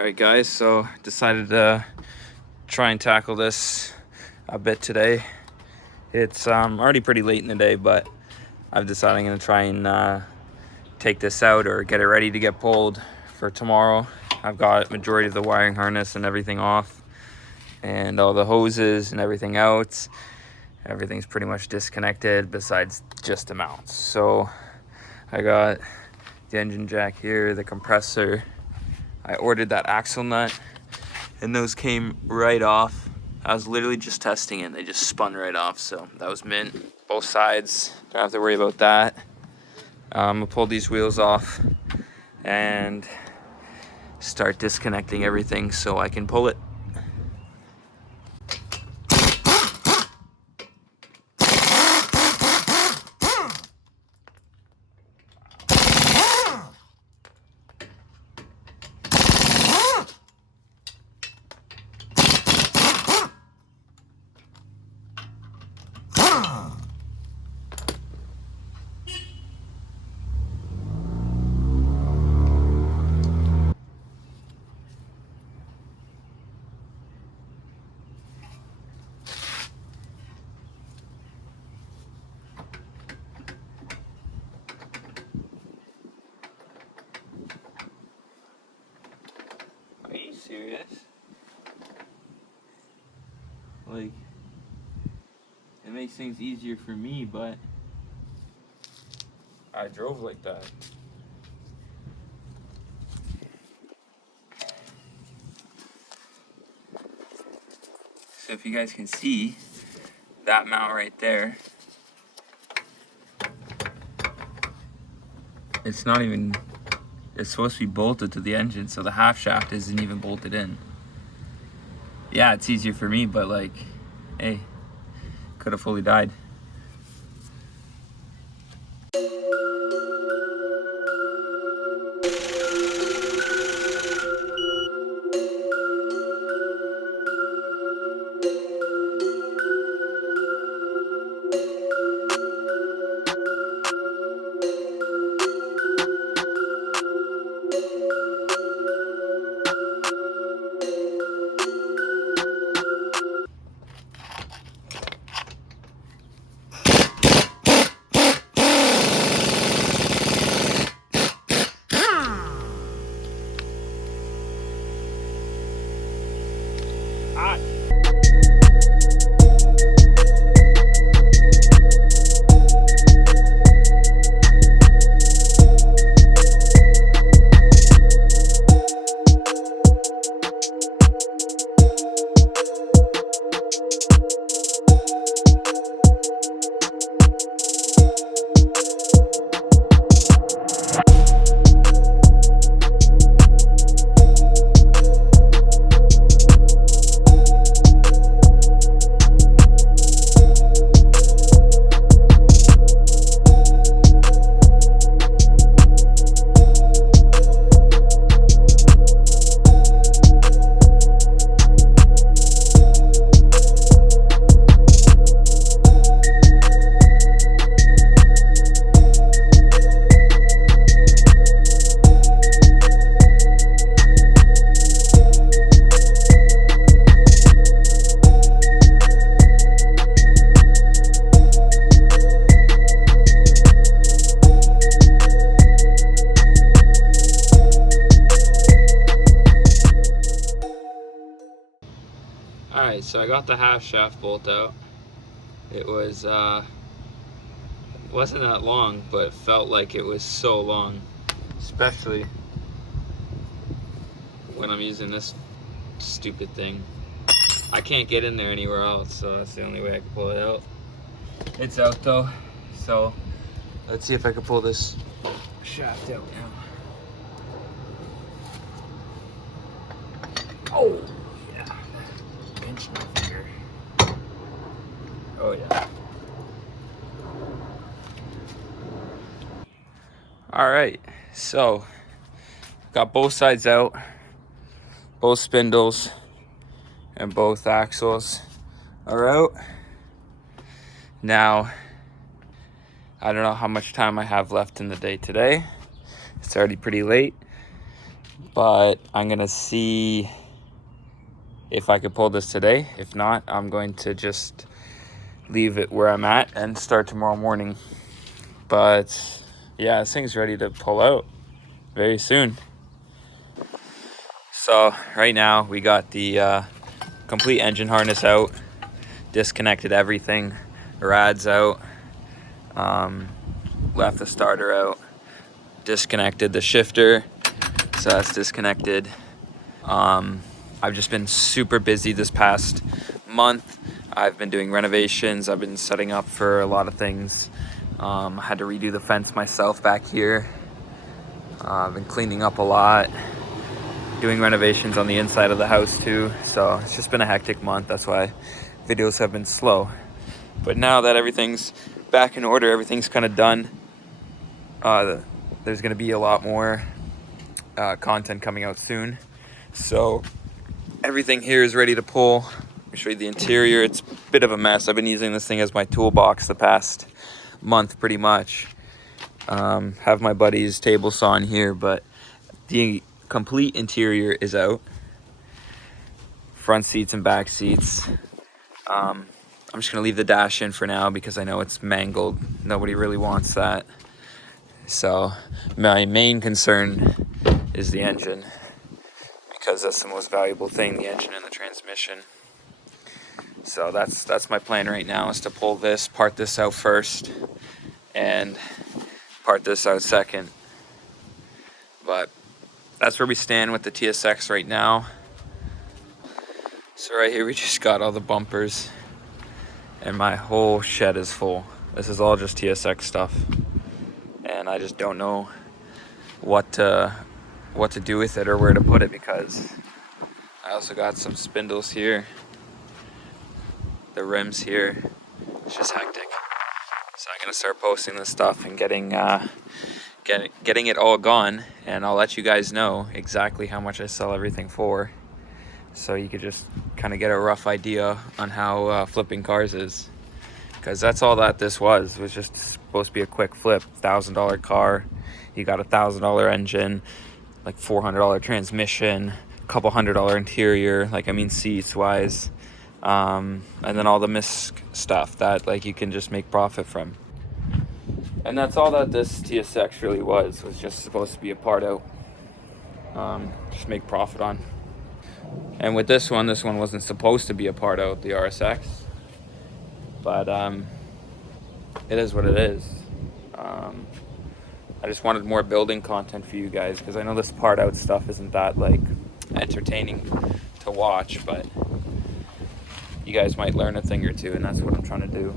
Alright guys, so decided to try and tackle this a bit today. It's already pretty late in the day, but I've decided I'm going to try and take this out or get it ready to get pulled for tomorrow. I've got majority of the wiring harness and everything off, and all the hoses and everything out. Everything's pretty much disconnected besides just the mounts. So I got the engine jack here, the compressor. I ordered that axle nut and those came right off. I was literally just testing it. They just spun right off, so that was mint. Both sides, don't have to worry about that. I'm gonna pull these wheels off and start disconnecting everything so I can pull it. Are you serious? Like, it makes things easier for me, but I drove like that. So if you guys can see, that mount right there, it's not even, it's supposed to be bolted to the engine, so the half shaft isn't even bolted in. Yeah, it's easier for me, but like, hey, could have fully died. Alright, so I got the half shaft bolt out. It was, wasn't that long, but it felt like it was so long. Especially when I'm using this stupid thing. I can't get in there anywhere else, so that's the only way I can pull it out. It's out though, so let's see if I can pull this shaft out now. Oh! Pinch my finger. Oh yeah. Alright, so got both sides out, both spindles and both axles are out. Now, I don't know how much time I have left in the day today. It's already pretty late, but I'm gonna see if I could pull this today. If not, I'm going to just leave it where I'm at and start tomorrow morning. But yeah, this thing's ready to pull out very soon. So right now we got the complete engine harness out, disconnected everything, rad's out, left the starter out, disconnected the shifter, so that's disconnected. I've just been super busy this past month. I've been doing renovations, I've been setting up for a lot of things. I had to redo the fence myself back here. I've been cleaning up a lot, doing renovations on the inside of the house too. So it's just been a hectic month. That's why videos have been slow. But now that everything's back in order, everything's kind of done, there's gonna be a lot more content coming out soon. So everything here is ready to pull. Let me show you the interior. It's a bit of a mess. I've been using this thing as my toolbox the past month pretty much. Have my buddy's table saw in here, but the complete interior is out. Front seats and back seats. I'm just gonna leave the dash in for now because I know it's mangled. Nobody really wants that. So my main concern is the engine, because that's the most valuable thing, the engine and the transmission. So that's my plan right now, is to pull this, part this out first, and part this out second. But that's where we stand with the TSX right now. So right here we just got all the bumpers, and my whole shed is full. This is all just TSX stuff, and I just don't know what to do with it or where to put it, because I also got some spindles here, the rims here. It's just hectic. So I'm gonna start posting this stuff and getting it all gone, and I'll let you guys know exactly how much I sell everything for, so you could just kind of get a rough idea on how flipping cars is. Because that's all that this was just supposed to be a quick flip. $1,000 car, you got $1,000 engine, like $400 transmission, a couple $100 interior, like I mean seats wise, and then all the misc stuff that like you can just make profit from. And that's all that this TSX really was just supposed to be a part out, just make profit on. And with this one wasn't supposed to be a part out, the RSX, but it is what it is. I just wanted more building content for you guys, because I know this part out stuff isn't that like entertaining to watch, but you guys might learn a thing or two, and that's what I'm trying to do.